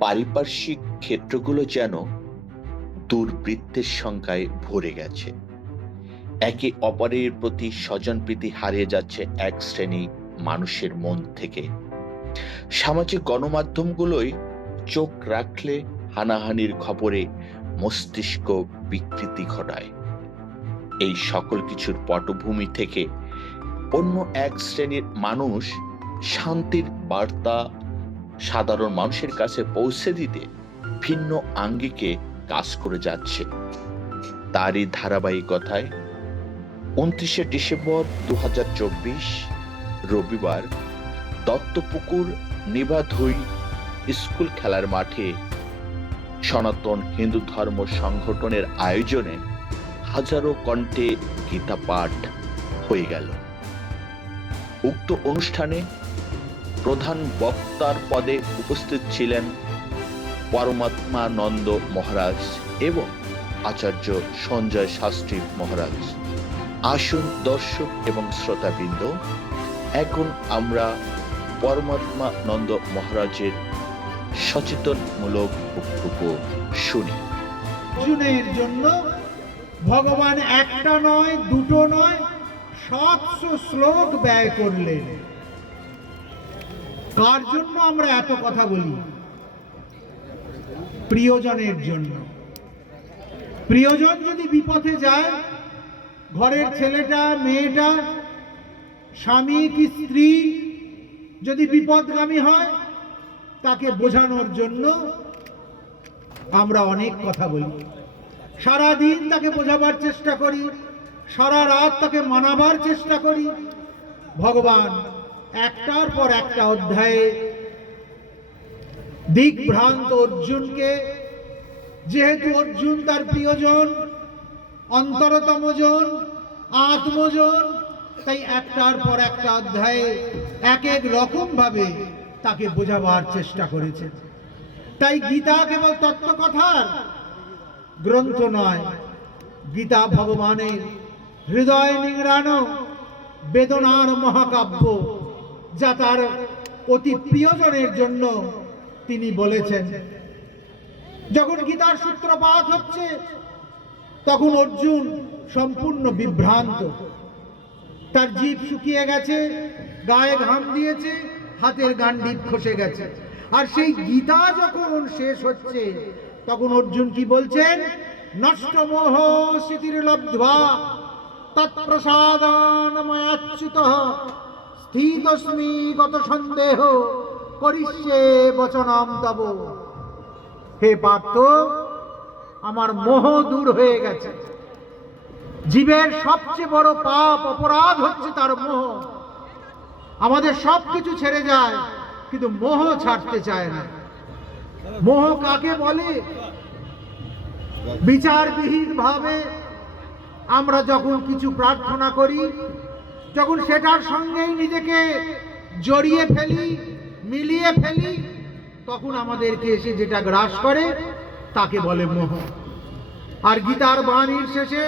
পারিপার্শ্বিক ক্ষেত্রগুলো যেন দুর্বৃত্তের সংখ্যায় ভরে গেছে। একে অপরের প্রতি স্বজনপ্রীতি হারিয়ে যাচ্ছে এক শ্রেণি মানুষের মন থেকে। সামাজিক গণমাধ্যমগুলোই চোখ রাখলে হানাহানির খবরে মস্তিষ্ক বিকৃতি ঘটায়। এই সকল কিছুর পটভূমি থেকে অন্য এক শ্রেণির মানুষ শান্তির বার্তা সাধারণ মানুষের কাছে পৌঁছে দিতে ভিন্ন আঙ্গিকে কাজ করে যাচ্ছে। তারই ধারাবাহিকতায় উনত্রিশে ডিসেম্বর দু রবিবার দত্তপুকুর নিবাধুই স্কুল খেলার মাঠে সনাতন হিন্দু ধর্ম সংগঠনের আয়োজনে হাজারো কণ্ঠে গীতা পাঠ হয়ে গেল। উক্ত অনুষ্ঠানে প্রধান বক্তার পদে উপস্থিত ছিলেন পরমাত্মানন্দ মহারাজ এবং আচার্য সঞ্জয় শাস্ত্রী মহারাজ। আসুন দর্শক এবং শ্রোতাবৃন্দ, এখন আমরা পরমাত্মানন্দ মহারাজের সচেতনমূলক বক্তব্য শুনি। অর্জুনের জন্য ভগবান একটা নয়, দুটো নয়, সাতশো শ্লোক ব্যয় করলেন। কার জন্য আমরা এত কথা বলি? প্রিয়জনের জন্য। প্রিয়জন যদি বিপথে যায়, ঘরের ছেলেটা, মেয়েটা, স্বামী কি স্ত্রী যদি বিপদগামী হয়, তাকে বোঝানোর জন্য আমরা অনেক কথা বলি। সারা দিন তাকে বোঝাবার চেষ্টা করি, সারা রাত তাকে মানাবার চেষ্টা করি। ভগবান একটার পর একটা অধ্যায়ে দিকভ্রান্ত অর্জুনকে, যেহেতু অর্জুন তার প্রিয়জন, অন্তরতম জন, আত্মজন, তাই একটার পর একটা অধ্যায়ে এক এক রকম ভাবে তাকে বোঝাবার চেষ্টা করেছেন তাই গীতা কেবল তত্ত্বকথার গ্রন্থ নয়, গীতা ভগবানের হৃদয় নিংড়ানো বেদনার মহাকাব্য। যা তার অতি প্রিয়জনের জন্য তিনি বলেছেন। যখন গীতার সূত্রপাত হচ্ছে, তখন অর্জুন সম্পূর্ণ বিভ্রান্ত। তার জিভ শুকিয়ে গেছে, গায়ে ঘাম দিয়েছে, হাতের গান্ডিব খসে গেছে। আর সেই গীতা যখন শেষ হচ্ছে, তখন অর্জুন কি বলছেন, নষ্ট মোহ স্মৃতির লব্ধা, তৎপ্রসাদানময়াচ্যুত স্থিতস্মি সন্দেহ করিষ্যে বচনম হে পার্থ, আমার মোহ দূর হয়ে গেছে। জীবের সবচেয়ে বড় পাপ, অপরাধ হচ্ছে তার মোহ। আমাদের সব কিছু ছেড়ে যায়, কিন্তু মোহ ছাড়তে চায় না। মোহ কাকে বলে? বিচারবিহীন ভাবে আমরা যখন কিছু প্রার্থনা করি যখন সেটার সঙ্গেই নিজেকে জড়িয়ে ফেলি, মিলিয়ে ফেলি, তখন আমাদেরকে এসে যেটা গ্রাস করে, তাকে বলে মোহ। আর গীতার বাণীর শেষে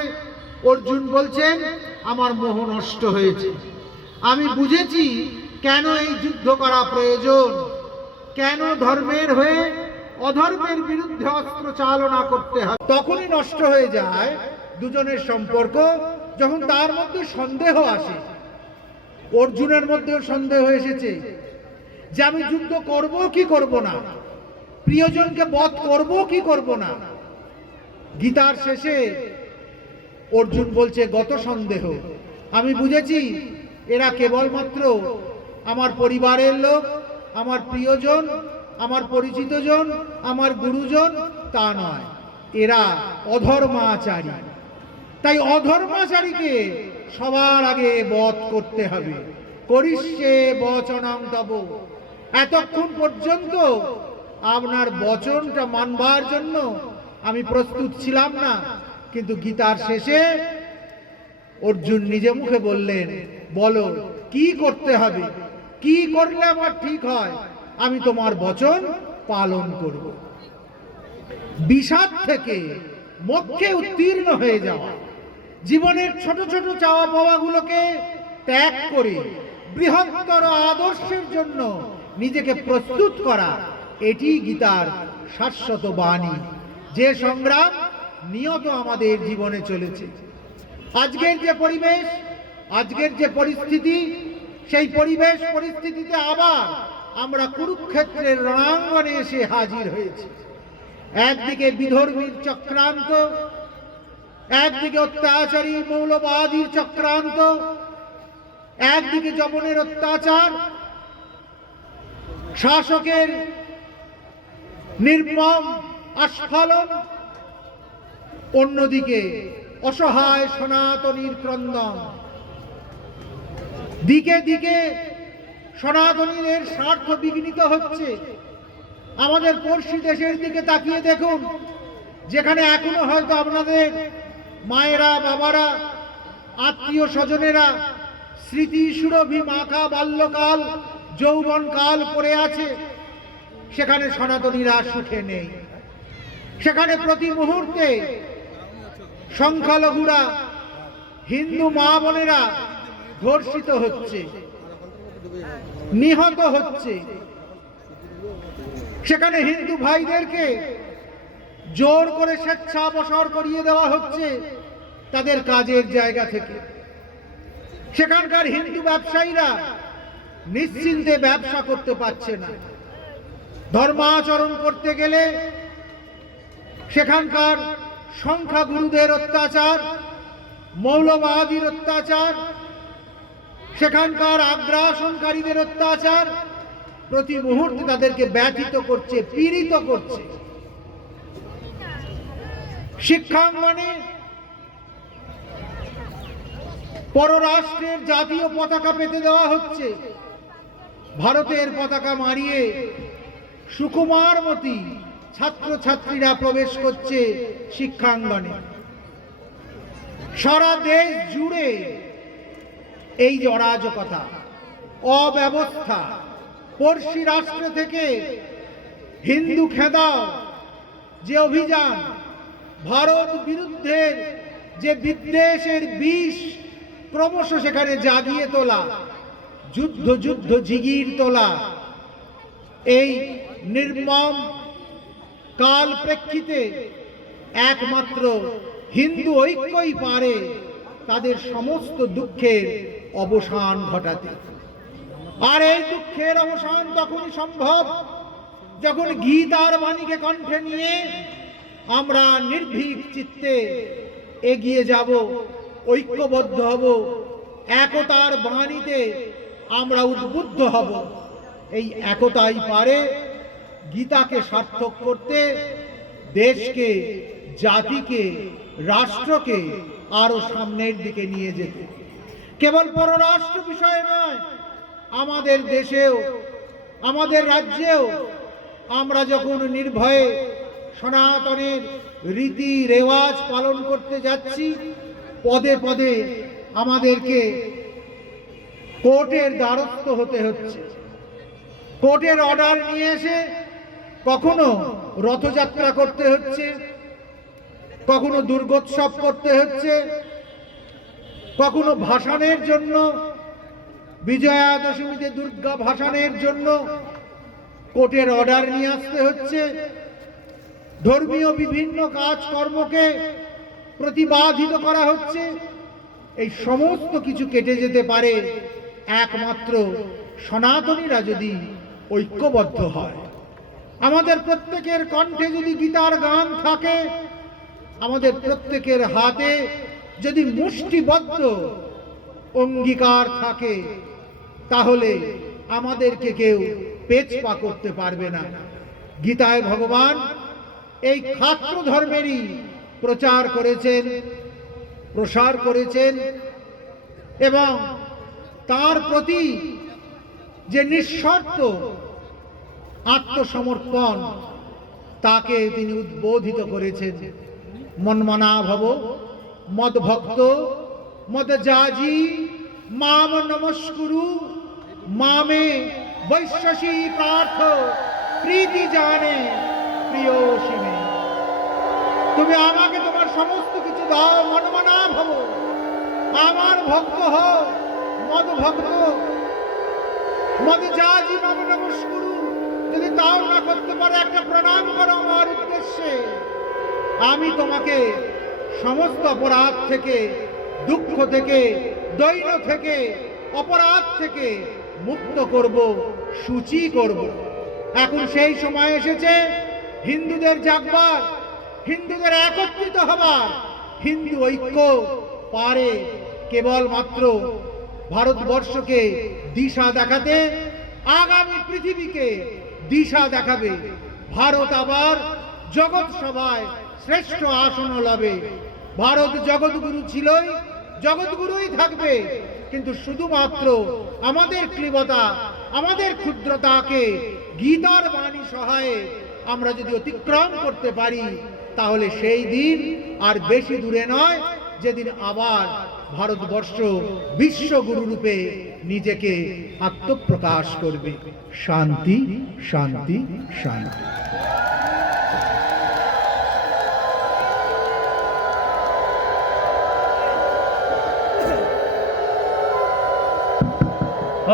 অর্জুন বলছেন, আমার মোহ নষ্ট হয়েছে। আমি বুঝেছি কেন এই যুদ্ধ করা প্রয়োজন। কেন ধর্মের হয়ে অধর্মের বিরুদ্ধে অস্ত্র চালনা করতে হয়? তখনই নষ্ট হয়ে যায় দুজনের সম্পর্ক, যখন তার মধ্যে সন্দেহ আসে। অর্জুনের মধ্যেও সন্দেহ এসেছে যে আমি যুদ্ধ করব কি করব না? প্রিয়জনকে বধ করব কি করব না? গীতার শেষে অর্জুন বলছে, গত সন্দেহ। আমি বুঝেছি এরা কেবলমাত্র আমার পরিবারের লোক, আমার প্রিয়জন, আমার পরিচিতজন, আমার গুরুজন, তা নয়। এরা অধর্মাচারী। তাই অধর্মাচারীকে সবার আগে বধ করতে হবে। করিষ্যে বচনং তব। এতক্ষণ পর্যন্ত আপনার বচনটা মানবার জন্য আমি প্রস্তুত ছিলাম না, কিন্তু গীতার শেষে অর্জুন নিজে মুখে বললেন, বলো, কি করতে হবে? কি করলে আমার ঠিক হয়? আমি তোমার বচন পালন করব। বিষাদ থেকে মোক্ষে উত্তীর্ণ হয়ে যাওয়া। জীবনের ছোট ছোট চাওয়া পাওয়াগুলোকে ত্যাগ করে বৃহত্তর আদর্শের জন্য নিজেকে প্রস্তুত করা, এটি গীতার শাশ্বত বাণী। যে সংগ্রাম নিয়ত আমাদের জীবনে চলেছে। আজকের যে পরিবেশ, আজকের যে পরিস্থিতি, সেই পরিবেশ পরিস্থিতিতে আবার আমরা কুরুক্ষেত্রের রণাঙ্গনে এসে হাজির হয়েছি। একদিকে বিধর্মীর চক্রান্ত একদিকে অত্যাচারী মৌলবাদীর চক্রান্ত, একদিকে যমনের অত্যাচার, শাসকের নির্মম আস্ফালন, অন্যদিকে অসহায় সনাতনীর ক্রন্দন। দিকে দিকে সনাতনীদের স্বার্থ বিঘ্নিত হচ্ছে। আমাদের পড়শি দেশের দিকে তাকিয়ে দেখুন, যেখানে এখনও হয়তো আপনাদের মায়েরা, বাবারা, আত্মীয় স্বজনেরা, স্মৃতি সুরভি মাখা বাল্যকাল, যৌবনকাল পড়ে আছে। সেখানে সনাতনীরা সুখে নেই। সেখানে প্রতি মুহূর্তে সংখ্যালঘুরা, হিন্দু মা বোনেরা ধর্ষিত হচ্ছে, নিহত হচ্ছে। সেখানে হিন্দু ভাইদেরকে জোর করে স্বেচ্ছাবসর করিয়ে দেওয়া হচ্ছে তাদের কাজের জায়গা থেকে। সেখানকার হিন্দু ব্যবসায়ীরা নিশ্চিন্তে ব্যবসা করতে পারছে না। ধর্মাচরণ করতে গেলে সেখানকার সংখ্যাগুরুদের অত্যাচার, মৌলবাদীর অত্যাচার, সেখানকার আগ্রাসনকারীদের অত্যাচার প্রতি মুহূর্তে তাদেরকে ব্যথিত করছে, পীড়িত করছে। শিক্ষাঙ্গনে পররাষ্ট্রের জাতীয় পতাকা পেতে দেওয়া হচ্ছে। ভারতের পতাকা মারিয়ে সুকুমারমতি ছাত্রছাত্রীরা প্রবেশ করছে শিক্ষাঙ্গনে। সারা দেশ জুড়ে এই অরাজকতা, অব্যবস্থা, পড়শি রাষ্ট্র থেকে হিন্দু খেদাও যে অভিযান ভারত বিরুদ্ধের যে বিদ্বেষের বিষ ক্রমশ সেখানে জাগিয়ে তোলা, যুদ্ধ যুদ্ধ জিগির তোলা, এই নির্মম কাল প্রেক্ষিতে একমাত্র হিন্দু ঐক্যই পারে তাদের সমস্ত দুঃখের অবসান ঘটাতে। আর এই দুঃখের অবসান তখনই সম্ভব যখন গীতার বাণীকে কণ্ঠে নিয়ে আমরা নির্ভীক চিত্তে এগিয়ে যাব, ঐক্যবদ্ধ হব, একতার বাণীতে আমরা উদ্বুদ্ধ হব। এই একতাই পারে গীতাকে সার্থক করতে, দেশকে, জাতিকে, রাষ্ট্রকে আরও সামনের দিকে নিয়ে যেতে। কেবল পররাষ্ট্র বিষয়ে নয়, আমাদের দেশেও, আমাদের রাজ্যেও আমরা যখন নির্ভয়ে সনাতনের রীতি রেওয়াজ পালন করতে যাচ্ছি। পদে পদে আমাদেরকে কোর্টের দ্বারস্থ হতে হচ্ছে। কোর্টের অর্ডার নিয়ে এসে কখনো রথযাত্রা করতে হচ্ছে, কখনো দুর্গোৎসব করতে হচ্ছে, কখনো ভাসানের জন্য বিজয়া দশমীতে দুর্গা ভাসানের জন্য কোর্টের অর্ডার নিয়ে আসতে হচ্ছে। ধর্মীয় বিভিন্ন কাজকর্মকে প্রতিবাধিত করা হচ্ছে। এই সমস্ত কিছু কেটে যেতে পারে, একমাত্র সনাতনীরা যদি ঐক্যবদ্ধ হয়। আমাদের প্রত্যেকের কণ্ঠে যদি গীতার গান থাকে, আমাদের প্রত্যেকের হাতে যদি মুষ্টিবদ্ধ অঙ্গীকার থাকে, তাহলে আমাদেরকে কেউ পেছপা করতে পারবে না। গীতায় ভগবান এই খাত্র ধর্মেরই প্রচার করেছেন, প্রসার করেছেন এবং তার প্রতি যে নিঃশর্ত আত্মসমর্পণ, তাকে তিনি উদ্বোধিত করেছেন। মনমনা ভব মদ ভক্ত মদ জাজি মাম নমস্কুরু, মামে বৈশ্বসী পার্থ, প্রীতি জানে, প্রিয় শিবে তুমি আমাকে তোমার সমস্ত কিছু দাও, মনমনা ভব। আমার ভক্ত হও, মদ ভক্ত। মদ জাজি মাম নমস্কুরু যদি তাও না করতে পারে, একটা প্রণাম করো আমার উদ্দেশ্যে। আমি তোমাকে সমস্ত অপরাধ থেকে, দুঃখ থেকে দৈন্য থেকে, অপরাধ থেকে মুক্ত করব, সূচি করব। এখন সেই সময় এসেছে, হিন্দুদের জাগবার। হিন্দুদের একত্রিত হবার হিন্দু ঐক্য পারে কেবলমাত্র ভারতবর্ষকে দিশা দেখাতে, আগামী পৃথিবীকে দিশা দেখাবে। ভারত আবার জগৎ সভায় শ্রেষ্ঠ আসন লাভে। ভারত জগৎগুরু ছিলই, জগৎগুরুই থাকবে। কিন্তু শুধুমাত্র আমাদের ক্লিবতা, আমাদের ক্ষুদ্রতাকে গীতার বাণী সহায়ে আমরা যদি অতিক্রম করতে পারি তাহলে সেই দিন আর বেশি দূরে নয় যেদিন আবার ভারতবর্ষ বিশ্বগুরু রূপে নিজেকে আত্মপ্রকাশ করবে। শান্তি শান্তি শান্তি।